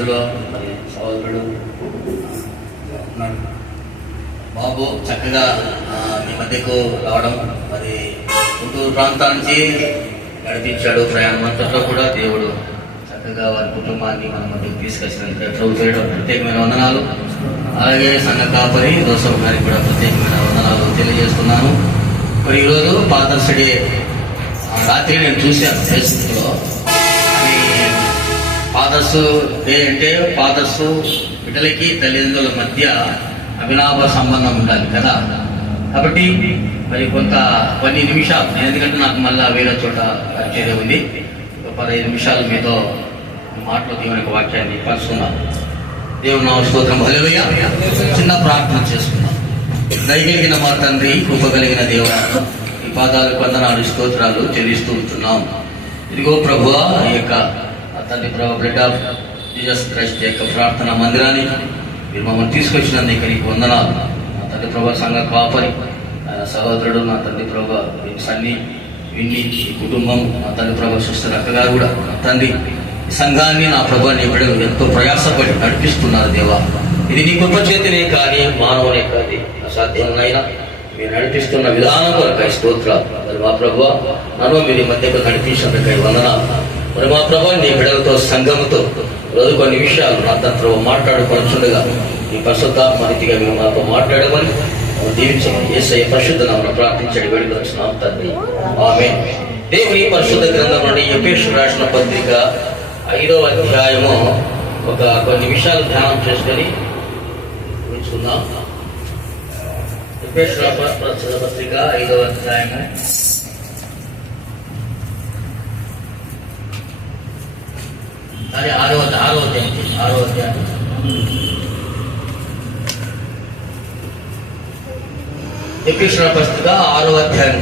మధ్యలో మరి సహోదరుడు ఉన్నాడు. బాబు చక్కగా మీ మధ్యకు రావడం, మరి గుంటూరు ప్రాంతం నుంచి నడిపించాడు. ప్రయాణం అంతట్లో కూడా దేవుడు చక్కగా వారి కుటుంబాన్ని మన మధ్యకు తీసుకొచ్చినందుకు ప్రభు చేయడం ప్రత్యేకమైన వందనాలు. అలాగే సంఘ కాపరి దోసం గారికి కూడా ప్రత్యేకమైన వందనాలు తెలియజేస్తున్నాను. మరి ఈరోజు ఫాదర్స్ డే రాత్రి నేను చూశాను ఫేస్బుక్లో. ఫాదర్స్ డే అంటే ఫాదర్స్ బిడ్డలకి తల్లిదండ్రుల మధ్య అవినాభ సంబంధం ఉండాలి కదా. కాబట్టి మరి కొన్ని నిమిషాలు, ఎందుకంటే నాకు మళ్ళీ వేరే చోట పరిచయం ఉంది, ఒక 15 నిమిషాలు మీతో మాటలు దేవునికి వాక్యాన్ని పంచుకున్నాను. దేవుని నామ స్తోత్రం. హల్లెలూయా. చిన్న ప్రార్థన చేసుకున్నాం. దయగలిగిన మా తండ్రి, కృప కలిగిన దేవుడా, ఈ పాదాలు వందనాలు స్తోత్రాలు చెల్లిస్తూ ఉంటున్నాం. ఇదిగో ప్రభువా, ఈ యొక్క తండ్రి ప్రభు బ్లడ్ ఆఫ్ జీసస్ క్రైస్ట్ యొక్క ప్రార్థనా మందిరాన్ని మీరు మమ్మల్ని తీసుకొచ్చినందుకు నీకు వందనాలు. నా తండ్రి ప్రభు సంఘ కాపరి సహోదరుడు, నా తండ్రి ప్రభు సన్ని విన్ని ఈ కుటుంబం, నా తండ్రి ప్రభు సిస్టర్ అక్కగారు కూడా, నా తండ్రి ఈ సంఘాన్ని నా ప్రభు నీ బిడ్డలు ఎంతో ప్రయాసపడి నడిపిస్తున్నారు దేవా. ఇది నీ కృప చేతినే కానీ మానవునే కాదు అసాధ్యమైనా మీరు నడిపిస్తున్న విధానం కొరకై స్తోత్రాలు. మరి మా ప్రభు నన్ను మీరు మధ్యకు నడిపించినందుకై వందనాలు. మరి మా ప్రభు నీ బిడ్డలతో సంఘముతో రోజు కొన్ని విషయాలు నా తండ్రి మాట్లాడుకొనిచుండగా ఈ పరిశుద్ధాత్మ రీతిగా మీరు మాతో మాట్లాడమని దీవించమని యేసయ్య పరిశుద్ధ నామమున ప్రార్థించడి వేడుకొనుచున్నాం తండ్రి. ఆమేన్. దేవుని పరిశుద్ధ గ్రంథం నుండి ఎఫెసీయులకు రాసిన పత్రిక 5వ అధ్యాయము కొన్ని విషయాలు ధ్యానం చేసుకొని ఉంచుకుందాం. ఎఫెసీయులకు రాసిన పత్రిక 5వ అధ్యాయము అదే 6వ అధ్యాయం. ఎఫెసీయులకు పత్రిక 6వ అధ్యాయం